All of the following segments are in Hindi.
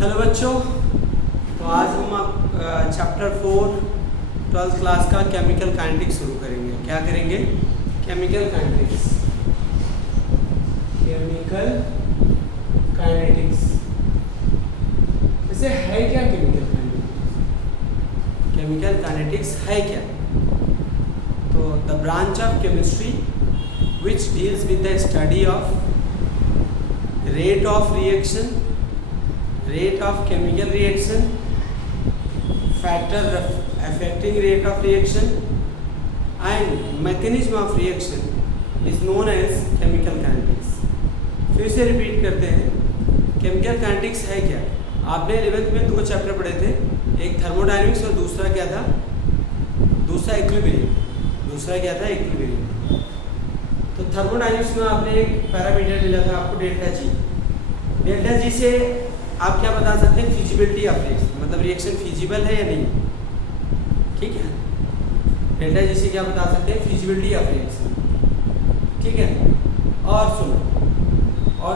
हेलो बच्चों, तो आज हम चैप्टर 4 12th क्लास का केमिकल काइनेटिक्स शुरू करेंगे। क्या करेंगे? Chemical kinetics. केमिकल काइनेटिक्स वैसे है क्या? केमिकल काइनेटिक्स, केमिकल काइनेटिक्स है क्या? तो the branch of chemistry which deals with the study of rate of reaction, rate of chemical reaction, factor affecting rate of reaction and mechanism of reaction is known as chemical kinetics। फिर से रिपीट करते हैं, केमिकल काइनेटिक्स है क्या? आपने 11th में 2 चैप्टर पढ़े थे, एक थर्मोडायनेमिक्स और दूसरा क्या था? दूसरा इक्विलिब्रियम। दूसरा क्या था? इक्विलिब्रियम। तो थर्मोडायनेमिक्स में आपने एक पैरामीटर मिला था आपको, डेल्टा जी। डेल्टा जी से आप क्या बता सकते हैं? फिजिबिलिटी ऑफ रिएक्शन, मतलब रिएक्शन फिजिबल है या नहीं। ठीक है, डेल्टा जी से क्या बता सकते हैं? Feasibility of reaction. ठीक है, और सुनो, और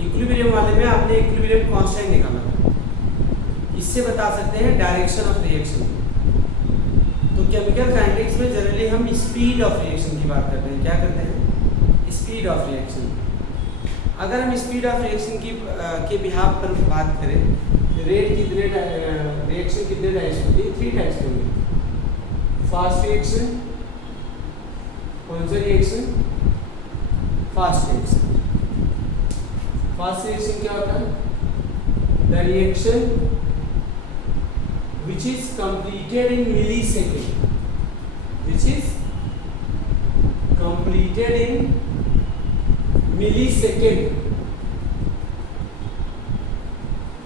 इक्विलिब्रियम वाले में आपने इक्विलिब्रियम कांस्टेंट निकाला था, इससे बता सकते हैं डायरेक्शन ऑफ रिएक्शन। तो केमिकल काइनेटिक्स में जनरली हम स्पीड ऑफ रिएक्शन की बात करते हैं। क्या करते हैं? Speed of reaction. अगर हम स्पीड ऑफ रिएक्शन की के बिहाफ पर बात करें, रेट कितने रिएक्शन कितने टाइप्स होती है? 3 टाइप्स होंगे। फास्ट रिएक्शन, कौन सा reaction? Fast reaction. Fast reaction क्या होता है? The reaction which is completed in millisecond, which is completed in millisecond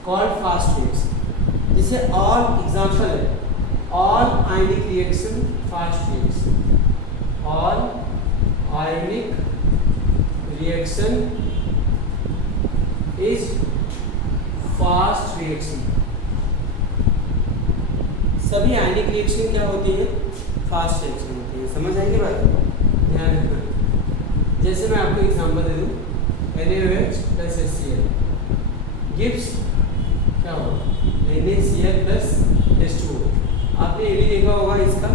called fast reaction। जैसे all example है, all ionic reaction fast reaction, all ionic reaction is fast reaction। सभी आयनिक रिएक्शन क्या होती है? फास्ट रिएक्शन होती है। समझ आएगी बात? ध्यान रखना। जैसे मैं आपको एग्जांपल दे दूँ, NaOH प्लस HCl गिव्स क्या होगा? NaCl plus H2O। आपने ये भी देखा होगा इसका,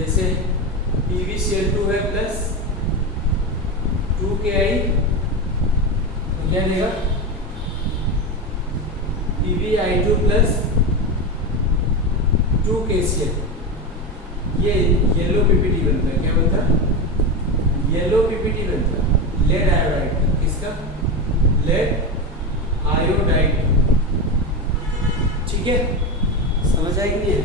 जैसे PbCl2 है प्लस 2Ki, तो क्या देगा? PbI2 plus 2KCl। ये येलो पीपीटी बनता है। क्या बनता है? येलो पीपीटी बनता है। लेड आयोडाइड का। किसका? Lead iodide. ठीक है, समझ आएगी नहीं है?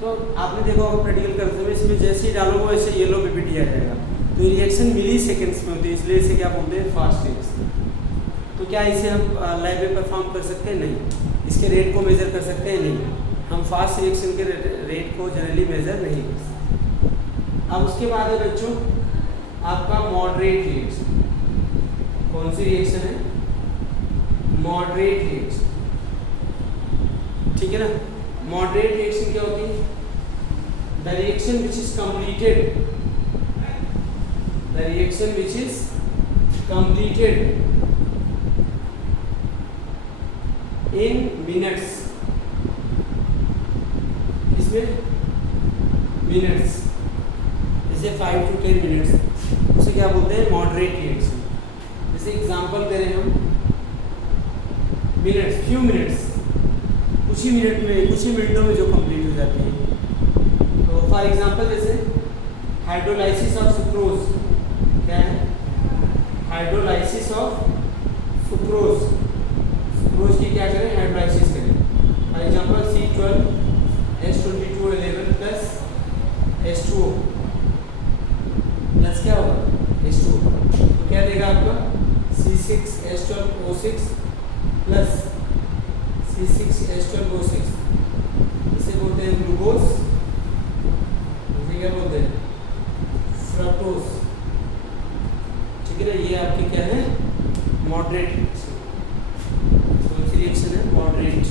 तो आपने देखा होगा प्रैक्टिकल करते हुए, इसमें जैसे ही डालोगे वैसे येलो पीपीटी आ जाएगा। तो रिएक्शन मिली सेकेंड्स में होती है, इसलिए इसे क्या बोलते हैं? Fast reaction. तो क्या इसे हम लैब में परफॉर्म कर सकते हैं? नहीं। इसके रेट को मेजर कर सकते हैं? नहीं। हम फास्ट रिएक्शन के रेट को जनरली मेजर नहीं कर सकते। अब उसके बाद है बच्चों आपका मॉडरेट रिएक्शन। कौन सी रिएक्शन है? Moderate reaction. ठीक है ना? मॉडरेट रिएक्शन क्या होती है? The reaction which is completed, the reaction which is completed in minutes, minutes, जैसे 5 to 10 मिनट्स, उसे क्या बोलते हैं? Moderate reaction. जैसे एग्जांपल करें हम, मिनट्स, फ्यू मिनट्स, कुछ ही मिनट में, कुछ ही मिनटों में जो कंप्लीट हो जाती है। तो फॉर एग्जांपल जैसे हाइड्रोलाइसिस ऑफ सुक्रोज। क्या है? Hydrolysis of sucrose. सुक्रोज की क्या करें? हाइड्रोलाइसिस करें। For example C12H2211 plus H2O plus क्या होगा? H2O। तो क्या देगा आपका? C6H12O6 plus C6H12O6। इसे बोलते हैं ग्लूकोज, इसे क्या बोलते हैं? फ्रक्टोज। ठीक है ना? ये आपकी क्या है? Moderate reaction. कौन सी रिएक्शन है? मॉडरेट।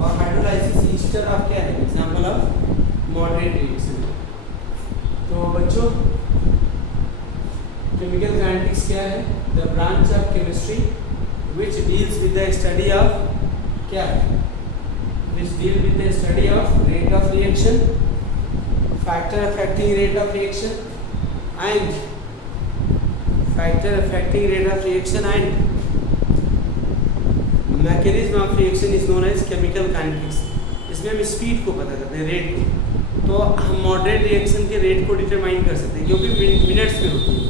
और हाइड्रोलाइसिस ईस्टर ऑफ क्या है? Example of moderate reaction. तो बच्चों केमिकल काइनेटिक्स क्या है? The branch of chemistry which deals with the study of क्या, which deal with the study of rate of reaction, factor affecting rate of reaction and factor affecting rate of reaction and mechanism of reaction is known as chemical kinetics. इसमें हम स्पीड को पता करते हैं, रेट को, तो हम मॉडरेट रिएक्शन के रेट को डिटरमाइन कर सकते हैं क्योंकि मिनट्स में होती है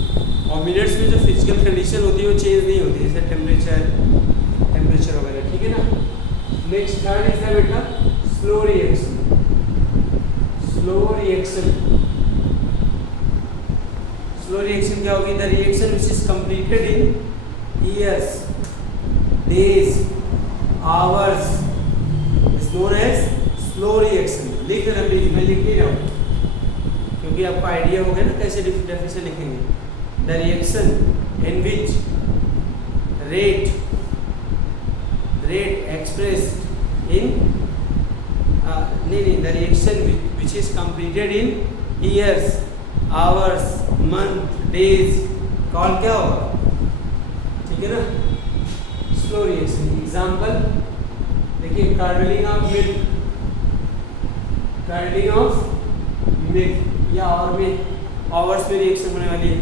और मिनट्स में जो फिजिकल कंडीशन होती है वो चेंज नहीं होती, जैसे टेम्परेचर वगैरह, ठीक है ना। नेक्स्ट थर्ड इज द बेटा स्लो रिएक्शन। स्लो रिएक्शन क्या होगी? The reaction which is completed in years, days, hours is known as slow reaction. लिख रहा मैं लिख नहीं रहा हूँ क्योंकि आपको आइडिया हो गया ना कैसे डेफिनेशन लिखेंगे। The reaction in which rate express in the reaction which is completed in years, hours, month, days, call क्या होगा? ठीक है ना, स्लो रिएक्शन। एग्जाम्पल देखिए, कार्डलिंग ऑफ मिल्क या और में आवर्स में रिएक्शन होने वाली है।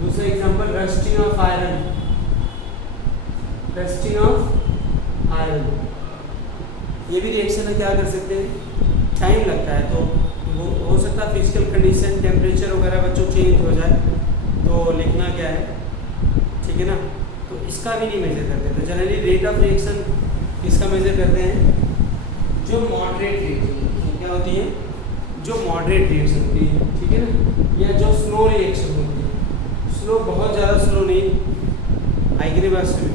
दूसरा एग्जांपल रस्टिंग ऑफ आयरन, ये भी रिएक्शन है, क्या कर सकते हैं, टाइम लगता है, तो वो हो सकता है फिजिकल कंडीशन, टेम्परेचर वगैरह बच्चों चेंज हो जाए, तो लिखना क्या है, ठीक है ना। तो इसका भी नहीं मेजर करते। तो जनरली रेट ऑफ रिएक्शन इसका मेजर करते हैं जो मॉडरेट रिएक्शन क्या होती है, जो मॉडरेट रिएक्शन होती है, ठीक है ना, या जो स्लो रिएक्शन होती है। स्लो बहुत ज़्यादा स्लो नहीं, आइग्रेबास में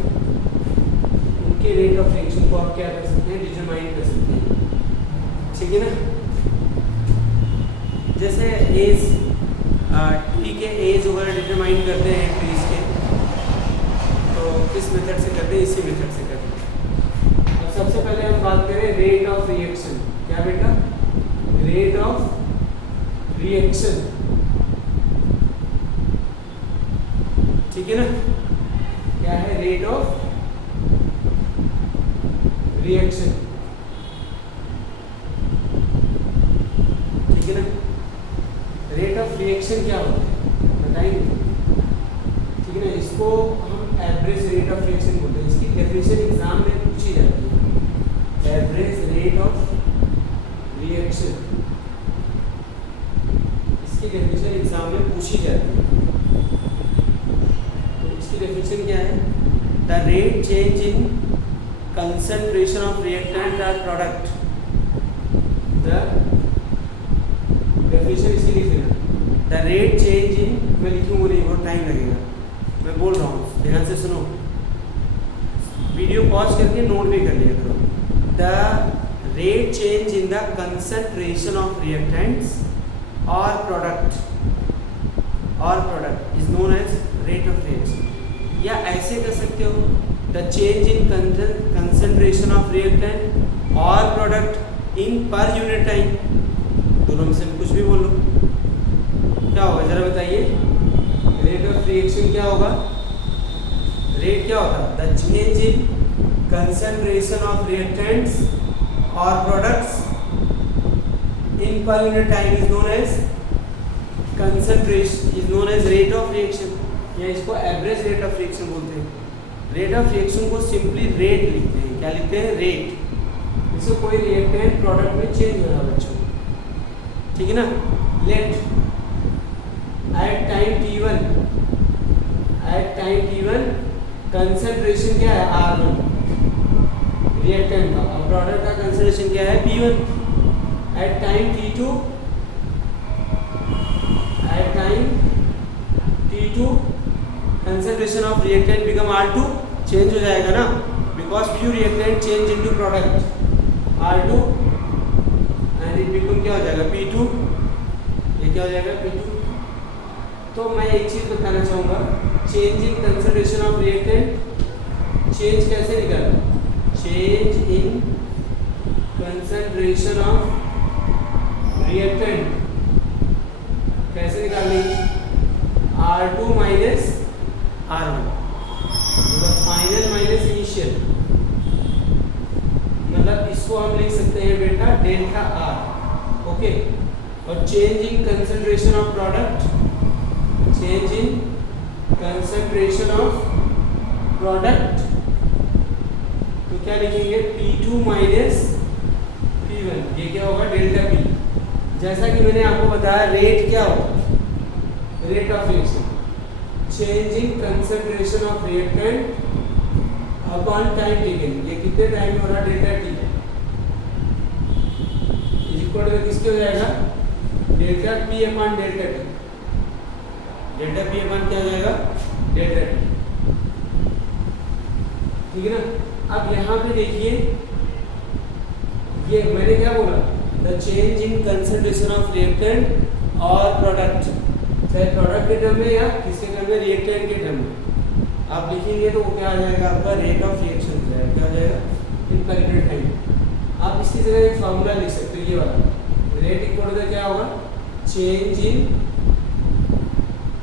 उनके रेट ऑफ रिएक्शन को आप क्या कर सकते हैं, डिटरमाइन कर सकते हैं, ठीक है ना। जैसे एज, ट्री के एज वगैरह डिटरमाइन करते हैं ट्रीज के, तो किस मेथड से करते हैं, इसी मेथड से करते हैं। अब सबसे पहले हम बात करें रेट ऑफ रिएक्शन। क्या बेटा? रेट ऑफ रिएक्शन, ठीक है ना। क्या है? रेट ऑफ रिएक्शन, ठीक है ना। रेट ऑफ रिएक्शन क्या होता है बताएंगे, ठीक है ना। इसको हम एवरेज रेट ऑफ रिएक्शन बोलते हैं। इसकी डेफिनेशन एग्जाम में पूछी जाती है, एवरेज रेट ऑफ रिएक्शन, इसकी डेफिनेशन एग्जाम में पूछी जाती है। तो इसकी डेफिनेशन क्या है? The rate change in concentration of reactant और प्रोडक्ट। द डेफिनेशन इसकी लिख देना, द रेट चेंज इन, मैं लिखूंगा नहीं, बहुत टाइम लगेगा, मैं बोल रहा हूँ, ध्यान से सुनो, वीडियो पॉज करके नोट भी कर लिया करो। The rate change in the concentration of reactants और product is known as rate of reaction. या ऐसे कर सकते हो, the change in concentration of reactant और product in per unit time, दोनों में से कुछ भी बोलो, क्या होगा जरा बताइए। रेट ऑफ रिएक्शन क्या होगा? रेट क्या होगा? The change in concentration of reactants और products in per unit time is known as concentration, is known as rate of reaction, या इसको एवरेज रेट ऑफ रिएक्शन बोलते हैं। रेट ऑफ रिएक्शन को सिंपली रेट लिखते हैं। क्या लिखते हैं? रेट। इससे कोई रिएक्टेंट प्रोडक्ट में चेंज हो रहा है बच्चों, ठीक है ना। Late at time t1 concentration क्या है? R1 रिएक्टेंट का, और प्रोडक्ट का कंसंट्रेशन क्या है? P1। At time t2 concentration of reactant become R2, change हो जाएगा ना, because few reactant change into product R2 and it become क्या हो जाएगा? P2। ये क्या हो जाएगा? P2। तो मैं एक चीज बताना चाहूँगा, change in concentration of reactant, change कैसे निकालना? Change in concentration of reactant कैसे निकालेंगे? R2 माइनस R1, तो द फाइनल इनिशियल, मतलब इसको हम लिख सकते हैं बेटा डेल्टा आर, ओके। और change in concentration of product, change in concentration of product, तो क्या लिखेंगे P2 माइनस P1, ये क्या होगा डेल्टा P। जैसा कि मैंने आपको बताया रेट क्या होगा, rate of reaction, change in concentration of reactant upon time taken, ये कितने टाइम में हो रहा है डेल्टा T, इक्वल टू किसके हो जाएगा delta P upon delta T, delta P upon क्या हो जाएगा डेल्टा T, ठीक है ना। अब यहाँ पे देखिए ये मैंने क्या बोला, the change in concentration of reactant और प्रोडक्ट, चाहे प्रोडक्ट के टर्म में या किसके टर्म में, रिएक्टेंट के टर्म में आप लिखेंगे तो वो क्या आ जाएगा आपका रेट ऑफ रिएक्शन हो जाएगा, क्या हो जाएगा इन पर टाइम। आप इसकी जगह एक फार्मूला लिख सकते हो, ये वाला रेट इक्वल टू क्या होगा change in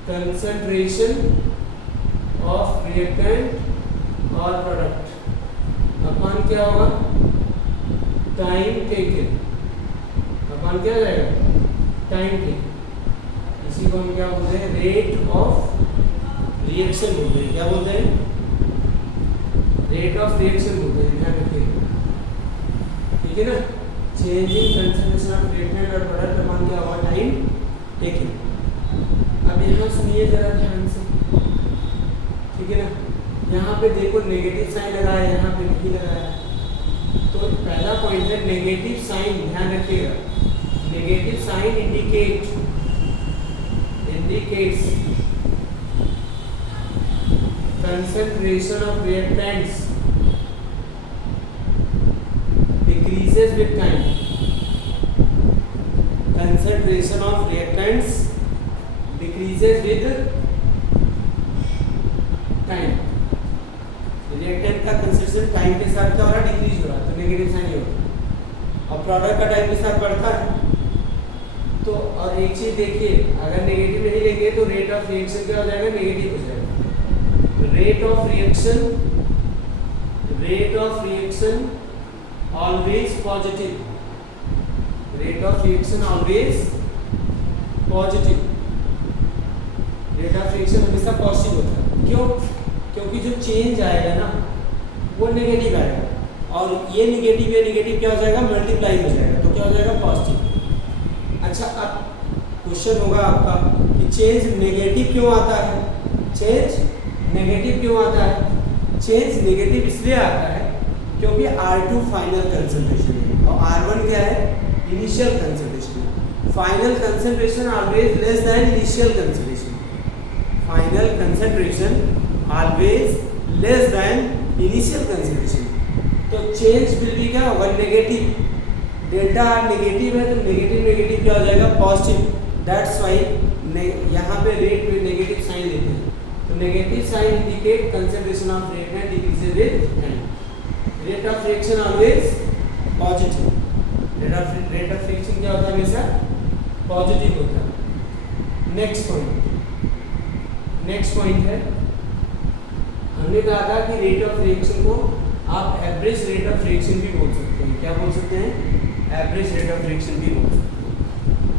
concentration of reactant और प्रोडक्ट अपॉन क्या होगा टाइम टेकन, अपॉन क्या हो जाएगा टाइम टेकन, इसी को हम क्या बोलते हैं रेट ऑफ रिएक्शन बोलते हैं, क्या बोलते हैं रेट ऑफ रिएक्शन बोलते हैं, ध्यान रखिएगा, ठीक है ना। Change in concentration of reactant और प्रोडक्ट अपॉन क्या होगा टाइम टेकन। अब यहाँ सुनिए जरा ध्यान से, ठीक है ना। यहाँ पे देखो नेगेटिव साइन लगा है, यहाँ पे नहीं लगाया, तो पहला पॉइंट है नेगेटिव साइन, ध्यान रखिएगा, negative sign indicates concentration of reactants decreases with time, concentration of reactants decreases with time, reactant का कंसंट्रेशन टाइम के साथ क्या हो रहा है डिक्रीज हो रहा है, तो नेगेटिव साइन होगा, और प्रोडक्ट का टाइम के साथ बढ़ता है। तो और एक चीज देखिए, अगर नेगेटिव नहीं लेंगे तो रेट ऑफ रिएक्शन क्या हो जाएगा नेगेटिव हो जाएगा, rate of reaction always positive, rate of reaction always positive, rate of reaction हमेशा पॉजिटिव होता है, क्यों, क्योंकि जो चेंज आएगा ना वो नेगेटिव आएगा, और ये नेगेटिव क्या हो जाएगा मल्टीप्लाई हो जाएगा, तो क्या हो जाएगा पॉजिटिव। अच्छा अब क्वेश्चन होगा आपका कि चेंज नेगेटिव क्यों आता है, चेंज नेगेटिव क्यों आता है, चेंज नेगेटिव इसलिए आता है क्योंकि R2 फाइनल कंसंट्रेशन है और R1 क्या है इनिशियल कंसंट्रेशन है। Final concentration always less than initial concentration, final concentration always less than initial concentration, तो चेंज विल बी क्या होगा नेगेटिव, डेल्टा आर नेगेटिव है तो नेगेटिव क्या हो जाएगा पॉजिटिव, दैट्स वाई यहाँ पे रेट में नेगेटिव साइन लेते हैं, तो negative sign indicate concentration of reactant decreases with time, rate of reaction always positive, rate of reaction क्या होता है हमेशा पॉजिटिव होता है। नेक्स्ट पॉइंट है, हमने कहा था कि रेट ऑफ रिएक्शन को आप एवरेज रेट ऑफ रिएक्शन भी बोल सकते हैं, क्या बोल सकते हैं एवरेज रेट ऑफ रिएक्शन भी बोल सकते हैं,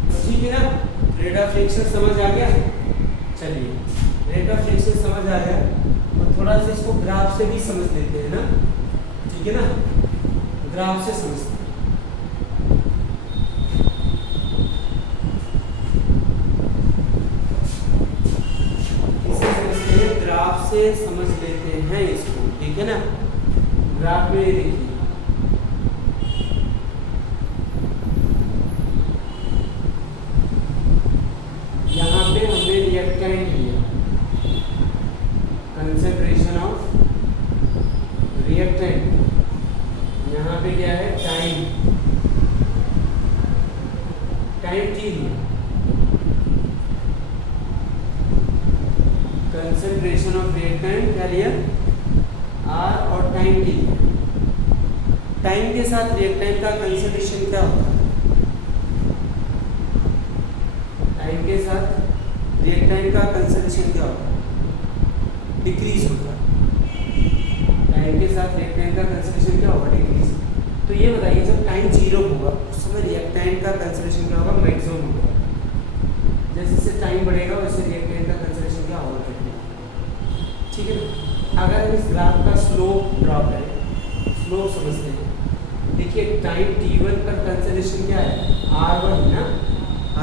तो ठीक है ना। रेट ऑफ रिएक्शन समझ आ गया, चलिए रेट ऑफ रिएक्शन समझ आ गया, और थोड़ा सा इसको ग्राफ से भी समझ लेते हैं ना, ठीक है ना, ग्राफ से समझते हैं। इसे समझते हैं, ग्राफ से समझ लेते हैं इसको, ठीक है ना। ग्राफ में देखिए यहाँ पे हमने रिएक्टेंट लिया, कंसंट्रेशन ऑफ रिएक्टेंट, यहाँ पे क्या है टाइम टी लिया, कंसंट्रेशन ऑफ रिएक्टेंट क्या लिया आर और टाइम टी लिया। टाइम के साथ रिएक्टेंट का कंसंट्रेशन क्या होता है, टाइम के साथ रिएक्टेंट का कंसंट्रेशन क्या होता है डिक्रीज होता है, टाइम के साथ रिएक्टेंट का कंसंट्रेशन क्या होगा, डिक्रीज। तो ये बताइए जब टाइम 0 होगा उस समय रिएक्टेंट का कंसंट्रेशन क्या होगा, मैक्सिमम होगा। जैसे जैसे टाइम बढ़ेगा वैसे रिएक्टेंट का कंसंट्रेशन क्या होगा, ठीक है ना। अगर हम इस ग्राफ का स्लोप ड्रॉ करें, स्लोप समझते हैं। देखिए टाइम t1 पर कंसंट्रेशन क्या है, r1 है ना,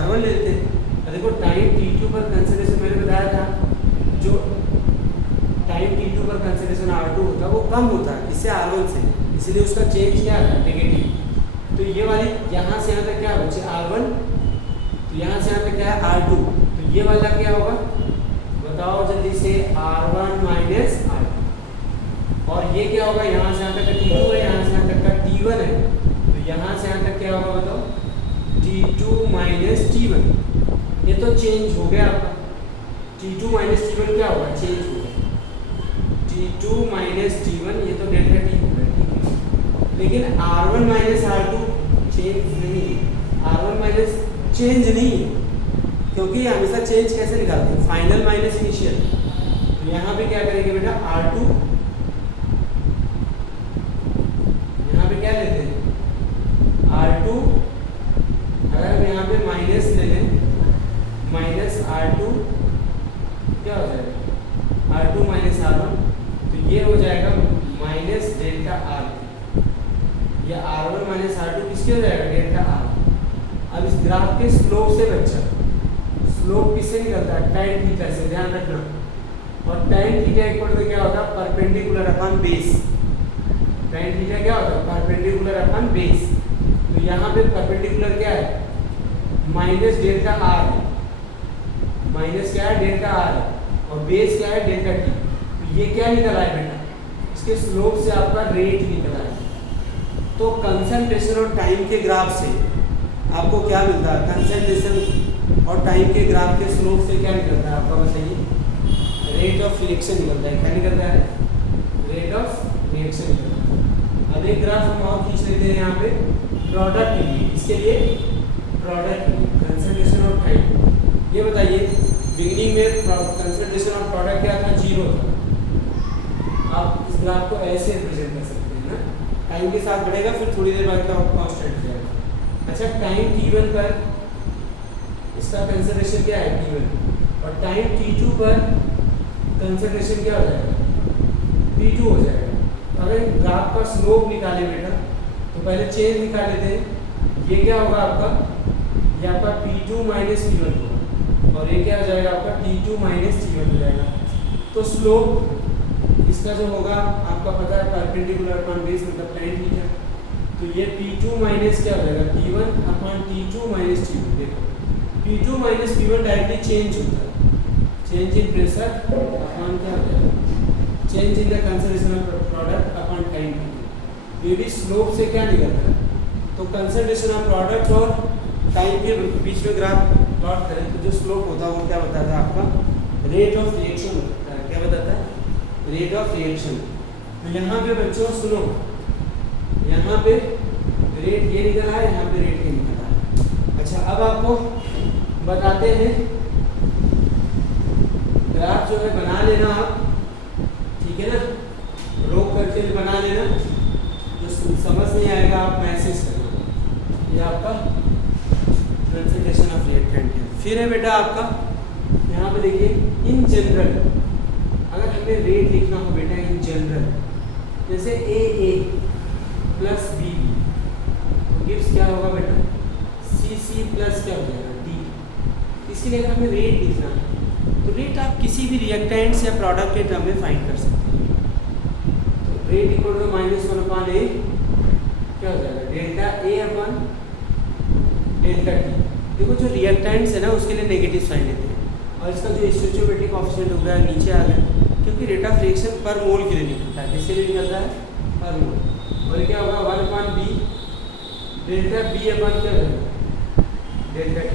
r1 ले लेते हैं। देखो टाइम t2 पर कंसंट्रेशन मैंने बताया था, जो टाइम t2 पर कंसंट्रेशन r2 होता है वो कम होता है इससे r1 से, इसलिए उसका चेंज क्या है, नेगेटिव। तो ये वाली यहाँ से यहाँ तक क्या बच्चे r1, तो यहाँ से यहाँ तक क्या है r2, तो ये वाला क्या होगा बताओ जल्दी से, r1 माइनस r2। और ये क्या होगा, यहाँ से यहाँ तक का t2 है, यहाँ से यहाँ तक का t1 है, तो यहाँ से यहाँ तक क्या होगा बताओ, t2 माइनस t1। ये तो चेंज हो गया आपका, t2 माइनस t1 क्या होगा, चेंज हो गया, t2 माइनस t1, ये तो डेल्टा t हो गया, ठीक है। लेकिन r1 माइनस r2 चेंज नहीं, r1 माइनस चेंज नहीं है, क्योंकि हमेशा चेंज कैसे निकालते हैं, फाइनल माइनस इनिशियल। तो यहाँ पे क्या करेंगे बेटा, r2, यहाँ पे क्या लेते हैं r2, अगर हम यहाँ पे माइनस ले लें, माइनस r2 क्या हो जाएगा, r2 माइनस r1, तो ये हो जाएगा माइनस डेल्टा r। ये r1 माइनस r2 किसके हो जाएगा, डेल्टा r। अब इस ग्राफ के स्लोप से बच्चा, स्लोप किससे निकलता है, tan थीटा से, ध्यान रखना। और tan थीटा इक्वल टू क्या होता है, perpendicular upon base. tan theta क्या होता है, परपेंडिकुलर अपॉन बेस। तो यहाँ पे परपेंडिकुलर क्या है, माइनस डेल्टा r है, माइनस क्या है, डेल्टा r है, और बेस क्या है, डेल्टा t। तो ये क्या निकला है बेटा, इसके स्लोप से आपका रेट निकला है। तो कंसंट्रेशन और टाइम के ग्राफ से आपको क्या मिलता है, कंसंट्रेशन और टाइम के ग्राफ के स्लोप से क्या निकलता है आपका बताइए, रेट ऑफ रिएक्शन निकलता है। क्या निकलता है, रेट ऑफ रिएक्शन निकलता है। अब एक ग्राफ हम और खींच लेते हैं यहाँ पे प्रोडक्ट के लिए, इसके लिए प्रोडक्ट के लिए कंसंट्रेशन और टाइम। ये बताइए बिगिनिंग में कंसंट्रेशन ऑफ प्रोडक्ट क्या था, 0 था। आप इस ग्राफ को ऐसे रिप्रेजेंट कर सकते हैं ना, टाइम के साथ बढ़ेगा फिर थोड़ी देर बाद क्या कांस्टेंट हो जाएगा। अच्छा टाइम t1 पर इसका कंसंट्रेशन क्या है, t1, और टाइम t2 पर कंसंट्रेशन क्या हो जाएगा, p2 हो जाएगा। अगर ग्राफ का स्लोप निकाले बेटा तो पहले चेंज निकाल लेते हैं। ये क्या होगा आपका, ये आपका p2 माइनस p1 होगा, और ये क्या हो जाएगा आपका t2 माइनस t1 हो जाएगा। तो स्लोप इसका जो होगा आपका पता है, परपेंडिकुलर अपॉन बेस मतलब tan थीटा। तो ये p2 माइनस क्या हो जाएगा, p1 upon t2 minus t2। देखो p2 minus p1 directly change होता है, चेंज इन प्रेशर अपॉन क्या हो जाएगा, change in the concentration of product upon time. ये भी स्लोप से क्या निकलता है। तो कंसंट्रेशन ऑफ प्रोडक्ट और टाइम के बीच में ग्राफ प्लॉट करें तो जो स्लोप होता है वो क्या बताता है आपका, रेट ऑफ रिएक्शन होता है। क्या बताता है, रेट ऑफ रिएक्शन। तो यहाँ पे बच्चों सुनो, यहाँ पे रेट ये निकला है, यहाँ पे रेट ये निकला है। अच्छा अब आपको बताते हैं, ग्राफ जो है बना लेना आप, ठीक है ना, रोक करके भी बना लेना, जो समझ नहीं आएगा आप मैसेज करना। ये आपका कंसंट्रेशन ऑफ रिएक्टेंट है। फिर है बेटा आपका यहाँ पे देखिए, इन जनरल अगर हमें रेट लिखना हो बेटा, इन जनरल जैसे AA प्लस बी तो गिव्स क्या होगा बेटा, CC प्लस क्या हो जाएगा, D। इसके लिए अगर हमें रेट लिखना है तो रेट आप किसी भी रिएक्टेंट्स या प्रोडक्ट के टर्म में फाइंड कर सकते हैं। तो rate equal to -1 upon A क्या हो जाएगा, delta A upon delta T। देखो जो रिएक्टेंट्स है ना उसके लिए नेगेटिव साइन लेते हैं, और इसका जो स्टोइचोमेट्रिक कोएफिशिएंट हो गया नीचे आ गया, क्योंकि रेट ऑफ रिएक्शन पर मोल के लिए निकलता है। किसके लिए निकलता है, पर मोल। और क्या होगा 1 upon B delta B upon क्या होगा, डेल्टा T।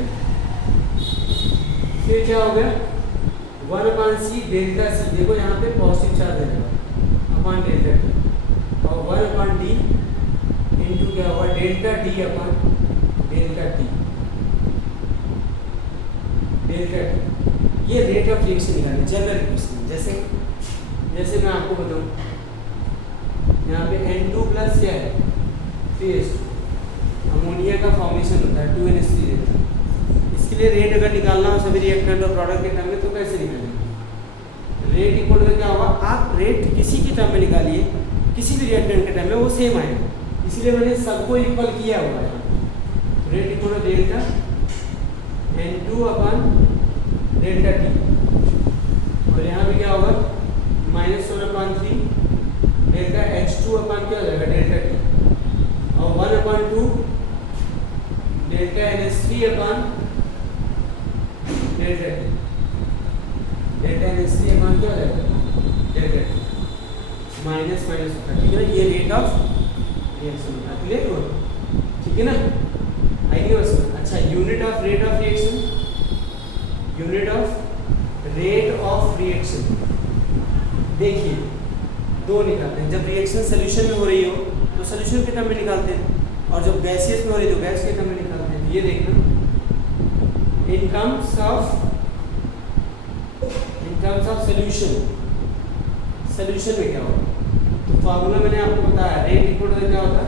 फिर क्या हो गया 1 अपॉन C डेल्टा C। देखो यहाँ पे पॉजिटिव चार्ज है अपॉन डेल्टा T, और 1 अपॉन D इंटू क्या होगा, delta D upon delta T, delta T। ये रेट ऑफ रिएक्शन निकालना जनरल इक्वेशन। जैसे मैं आपको बताऊं, यहाँ पे N2 प्लस क्या है 3H2, अमोनिया का फॉर्मेशन होता है 2NH3 देता है। इसके लिए रेट अगर निकालना हो सभी रिएक्टेंट और प्रोडक्ट के टर्म में तो कैसे निकालेंगे? रेट इक्वल टू क्या होगा, आप रेट किसी की टर्म में निकालिए, किसी भी रिएक्टेंट के टर्म में वो सेम आएगा, इसलिए मैंने सबको इक्वल किया हुआ है। Rate equal to delta N2 upon delta T, और यहाँ पे क्या होगा -1/3 डेल्टा H2 अपन क्या हो जाएगा डेल्टा T, और 1/2 डेल्टा NH3 अपन डेल्टा T, डेल्टा NH3 अपन क्या हो जाएगा डेल्टा T, माइनस माइनस होता है, ठीक है ना। ये रेट ऑफ रिएक्शन होता है, क्लियर हो, ठीक है ना, आइए बस। अच्छा, unit of rate of reaction, unit of rate of reaction देखिए दो निकालते हैं। जब रिएक्शन सोल्यूशन में हो रही हो तो सोल्यूशन के टर्म में निकालते हैं, और जब गैसियस में हो रही है तो गैस के टर्म में निकालते हैं। ये देखना in terms of solution, solution में क्या होगा, तो फार्मूला मैंने आपको बताया, रेट इक्वल टू क्या होता है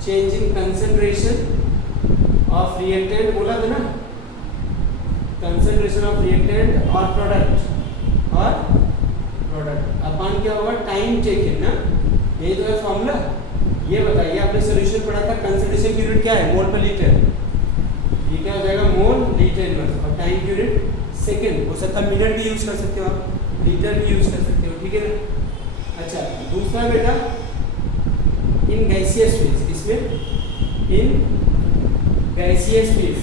change in concentration of reactant, बोला था ना, कंसंट्रेशन ऑफ रिएक्टेंट और प्रोडक्ट अपन क्या होगा टाइम टेकन ना, यही तो है फॉर्मूला। ये बताइए आपने सोल्यूशन पढ़ा था, कंसंट्रेशन की यूनिट क्या है मोल पर लीटर, ये क्या हो जाएगा मोल लीटर इनवर्स, और टाइम की यूनिट सेकंड, हो सकता है मिनट भी यूज कर सकते हो आप, लीटर भी यूज कर सकते हो, ठीक है ना। अच्छा, दूसरा बेटा इन गैसियस फेज, इसमें in gaseous phase,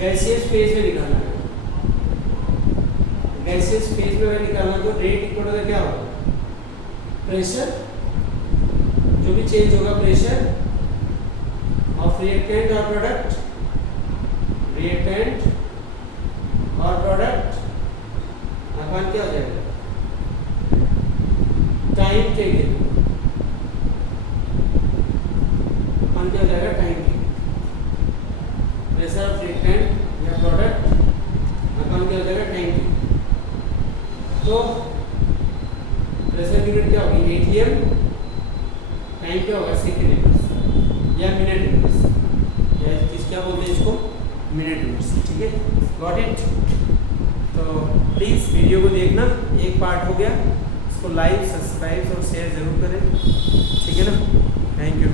gaseous phase में निकालना है, गैसियस फेज में अगर निकालना तो रेट इक्वल टू क्या होगा प्रेशर, जो भी चेंज होगा प्रेशर ऑफ रिएक्टेंट और प्रोडक्ट, रिएक्टेंट और प्रोडक्ट अपन क्या हो जाएगा टाइम टेकन, अपन क्या हो जाएगा time taken, pressure of reactant या प्रोडक्ट अपन क्या हो जाएगा टाइम टेकन। तो प्रेशर यूनिट क्या होगी ATM, टाइम क्या होगा सेकेंड इनवर्स या मिनट इनवर्स, या क्या बोलते हैं इसको मिनट इनवर्स, ठीक है, गॉट इट। तो प्लीज़ वीडियो को देखना, एक पार्ट हो गया, इसको लाइक सब्सक्राइब और शेयर जरूर करें, ठीक है ना। Thank you.